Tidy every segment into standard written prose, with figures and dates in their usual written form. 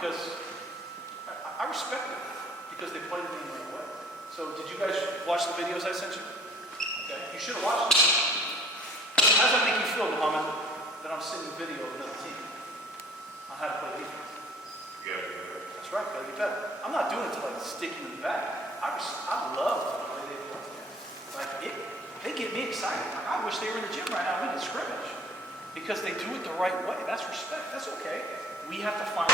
because I respect it because they play the game the right way. So did you guys watch the videos I sent you? Okay, you should have watched them. How does that make you feel, Muhammad, that I'm sending a video of another team on how to play defense? You gotta be better. That's right, gotta be better. I'm not doing it to like stick you in the back. I love the way they play. Like they get me excited. Like, I wish they were in the gym right now. We did scrimmage because they do it the right way. That's respect. That's okay. We have to find.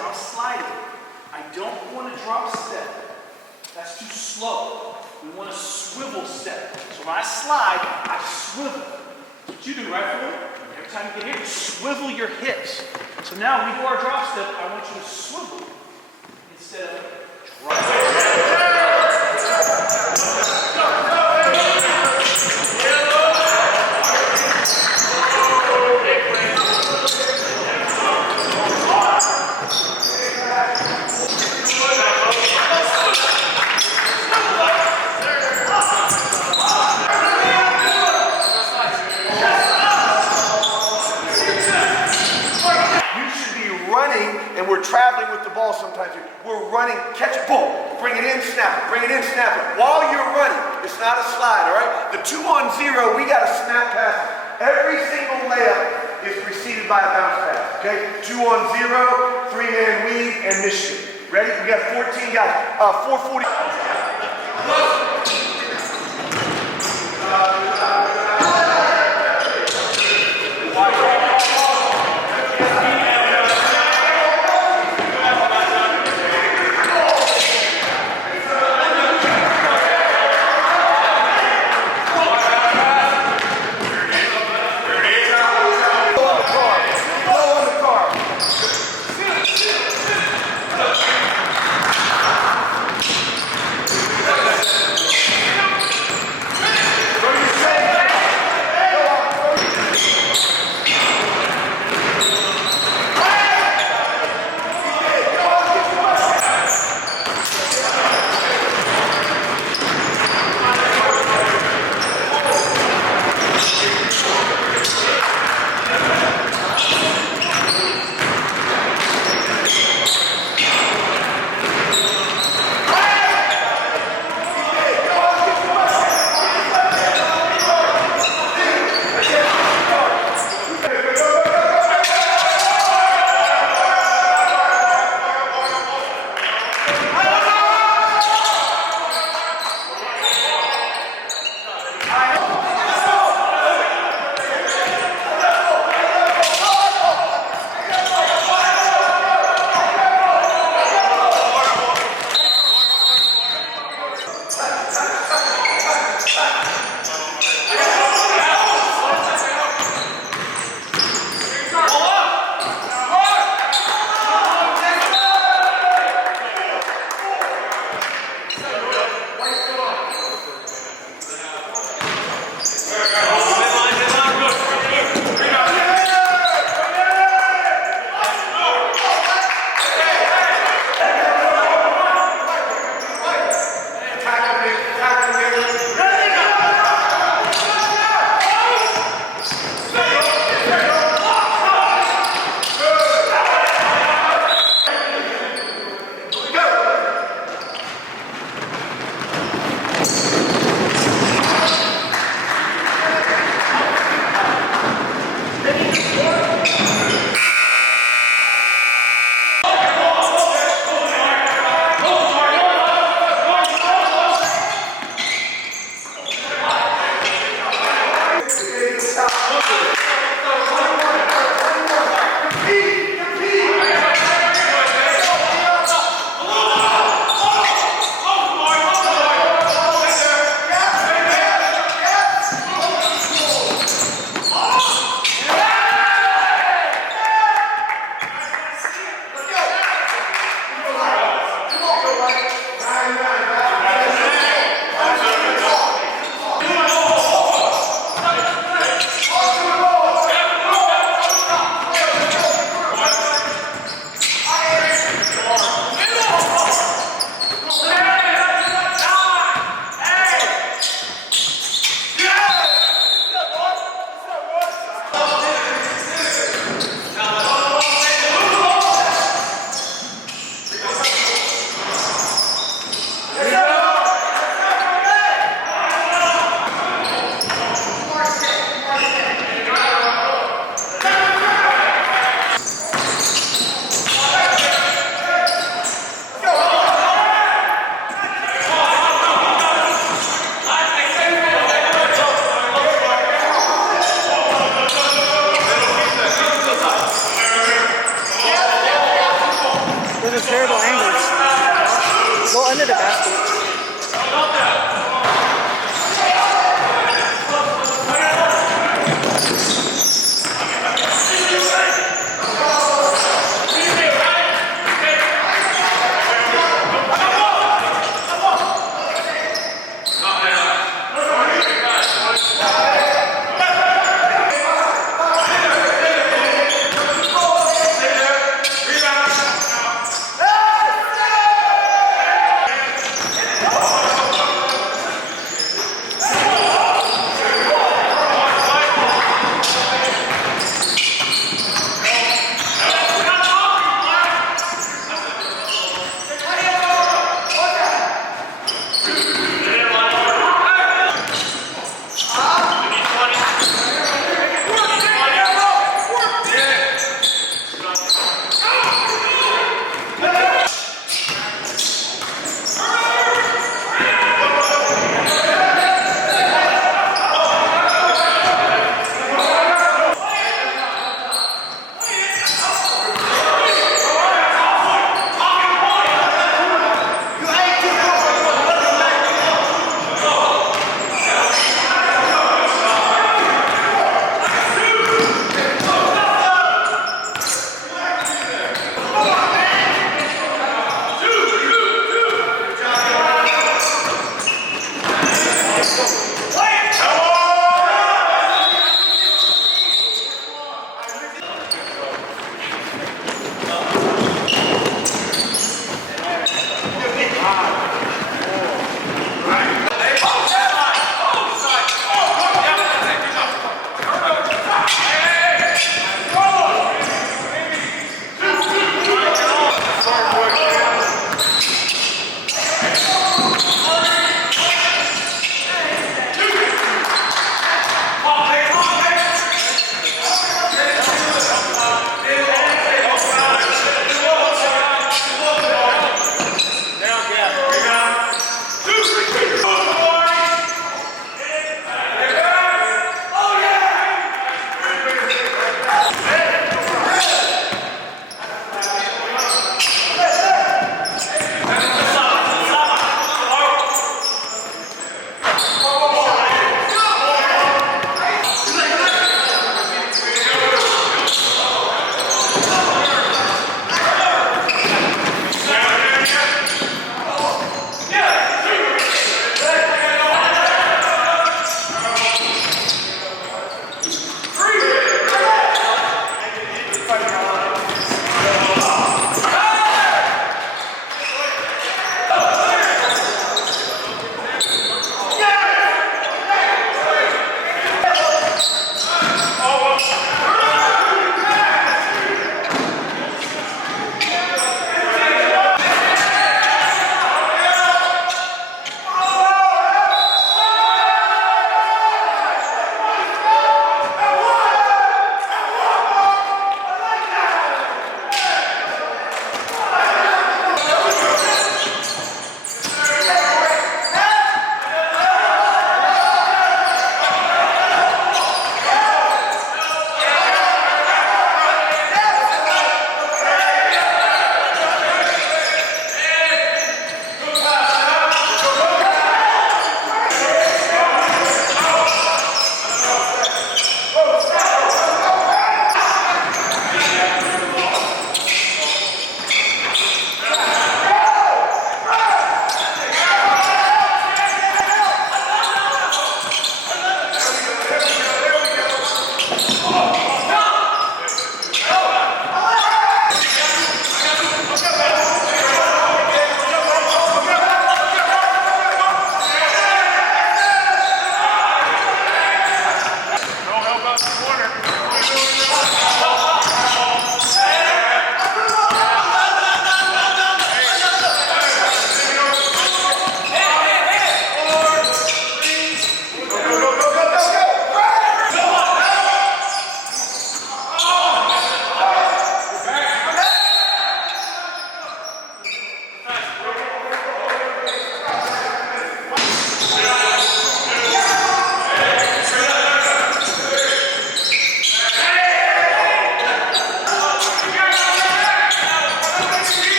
I'm sliding. I don't want to drop step. That's too slow. We want to swivel step. So when I slide, I swivel. That's what you do, right, Floyd? Every time you get here, you swivel your hips. So now when we do our drop step, I want you to swivel instead of drop. And we're traveling with the ball sometimes. We're running, catch it, boom, bring it in, snap it, bring it in, snap it. While you're running, it's not a slide, all right? The 2-on-0, we got to snap pass. Every single layup is preceded by a bounce pass, okay? 2-on-0, 3-man weave, and Michigan. Ready? We got 14 guys. 440. What do you say?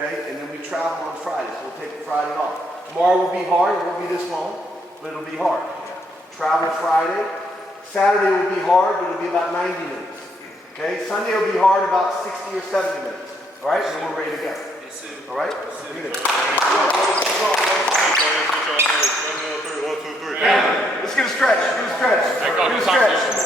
okay? And then we travel on Friday, so we'll take Friday off. Tomorrow will be hard, it won't be this long, but it'll be hard. Travel Friday. Saturday will be hard, but it'll be about 90 minutes. Okay? Sunday will be hard, about 60 or 70 minutes. All right? And then we're ready to go. All right? Let's get a stretch. Get a stretch. Get a stretch.